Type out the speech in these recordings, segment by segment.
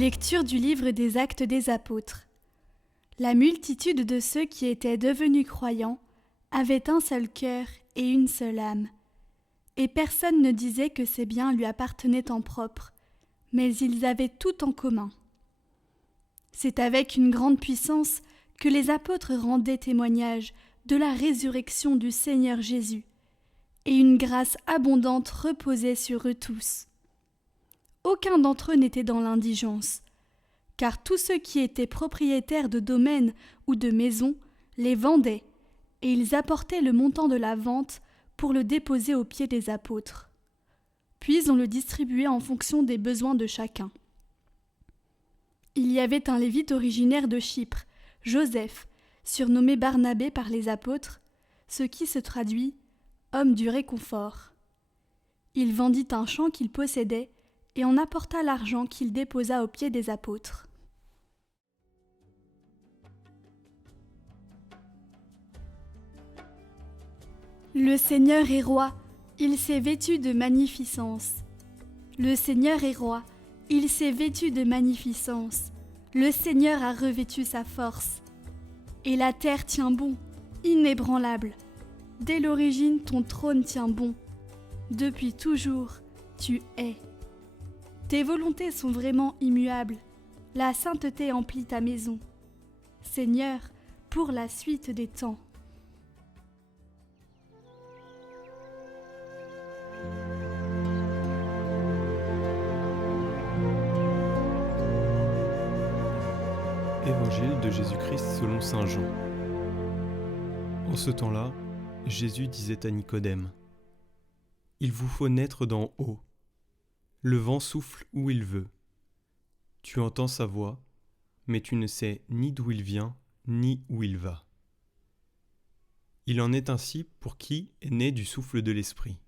Lecture du livre des Actes des Apôtres. La multitude de ceux qui étaient devenus croyants avait un seul cœur et une seule âme. Et personne ne disait que ses biens lui appartenaient en propre, mais ils avaient tout en commun. C'est avec une grande puissance que les apôtres rendaient témoignage de la résurrection du Seigneur Jésus, et une grâce abondante reposait sur eux tous. Aucun d'entre eux n'était dans l'indigence, car tous ceux qui étaient propriétaires de domaines ou de maisons les vendaient, et ils apportaient le montant de la vente pour le déposer aux pieds des apôtres. Puis on le distribuait en fonction des besoins de chacun. Il y avait un Lévite originaire de Chypre, Joseph, surnommé Barnabé par les apôtres, ce qui se traduit « homme du réconfort ». Il vendit un champ qu'il possédait et en apporta l'argent qu'il déposa aux pieds des apôtres. Le Seigneur est roi, il s'est vêtu de magnificence. Le Seigneur est roi, il s'est vêtu de magnificence. Le Seigneur a revêtu sa force. Et la terre tient bon, inébranlable. Dès l'origine, ton trône tient bon. Depuis toujours, tu es. Tes volontés sont vraiment immuables. La sainteté emplit ta maison. Seigneur, pour la suite des temps. Évangile de Jésus-Christ selon saint Jean. En ce temps-là, Jésus disait à Nicodème : « Il vous faut naître d'en haut. Le vent souffle où il veut. Tu entends sa voix, mais tu ne sais ni d'où il vient, ni où il va. Il en est ainsi pour qui est né du souffle de l'Esprit. »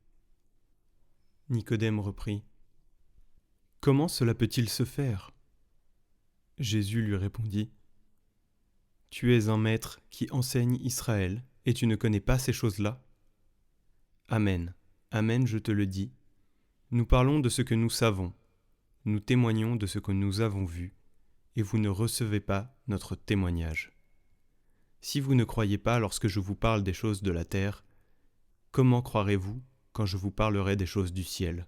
Nicodème reprit : « Comment cela peut-il se faire ?» Jésus lui répondit : « Tu es un maître qui enseigne Israël, et tu ne connais pas ces choses-là ? Amen, amen, je te le dis. Nous parlons de ce que nous savons, nous témoignons de ce que nous avons vu, et vous ne recevez pas notre témoignage. Si vous ne croyez pas lorsque je vous parle des choses de la terre, comment croirez-vous quand je vous parlerai des choses du ciel ?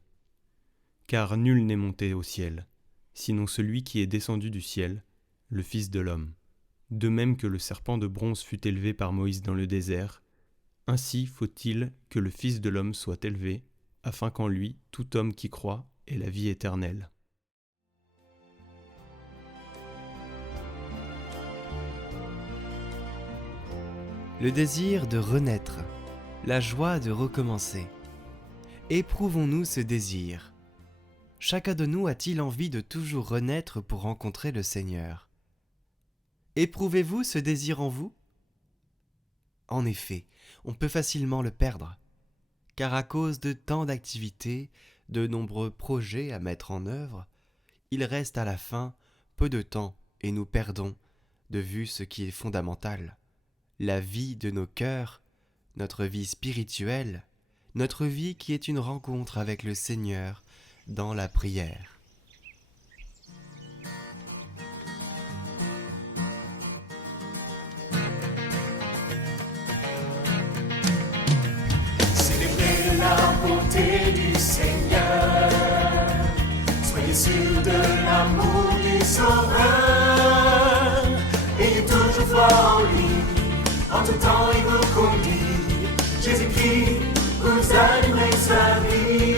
Car nul n'est monté au ciel, sinon celui qui est descendu du ciel, le Fils de l'homme. De même que le serpent de bronze fut élevé par Moïse dans le désert, ainsi faut-il que le Fils de l'homme soit élevé, afin qu'en lui, tout homme qui croit ait la vie éternelle. » Le désir de renaître, la joie de recommencer. Éprouvons-nous ce désir ? Chacun de nous a-t-il envie de toujours renaître pour rencontrer le Seigneur ? Éprouvez-vous ce désir en vous ? En effet, on peut facilement le perdre, car à cause de tant d'activités, de nombreux projets à mettre en œuvre, il reste à la fin peu de temps et nous perdons de vue ce qui est fondamental, la vie de nos cœurs, notre vie spirituelle, notre vie qui est une rencontre avec le Seigneur dans la prière. Célébrez la bonté du Seigneur, soyez sûrs de l'amour du Sauveur, ayez toujours foi en lui, en tout temps il vous conduit. Jésus-Christ, vous allumerez sa vie.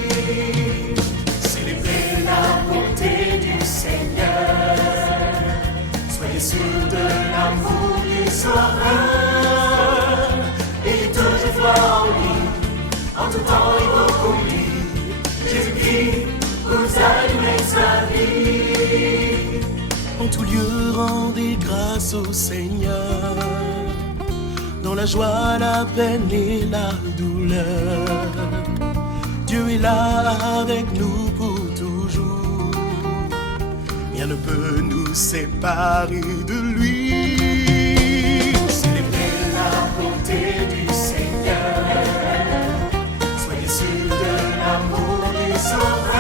Célébrez la bonté du Seigneur, soyez sûrs de l'amour du Sauveur, ayez toujours foi en lui, en tout temps il vous conduit. Jésus-Christ, vous allumerez sa vie. En tout lieu, rendez grâce au Seigneur, dans la joie, la peine et la douleur. Dieu est là avec nous pour toujours. Rien ne peut nous séparer de lui. Célébrez la bonté du Seigneur, soyez sûrs de l'amour du Sauveur.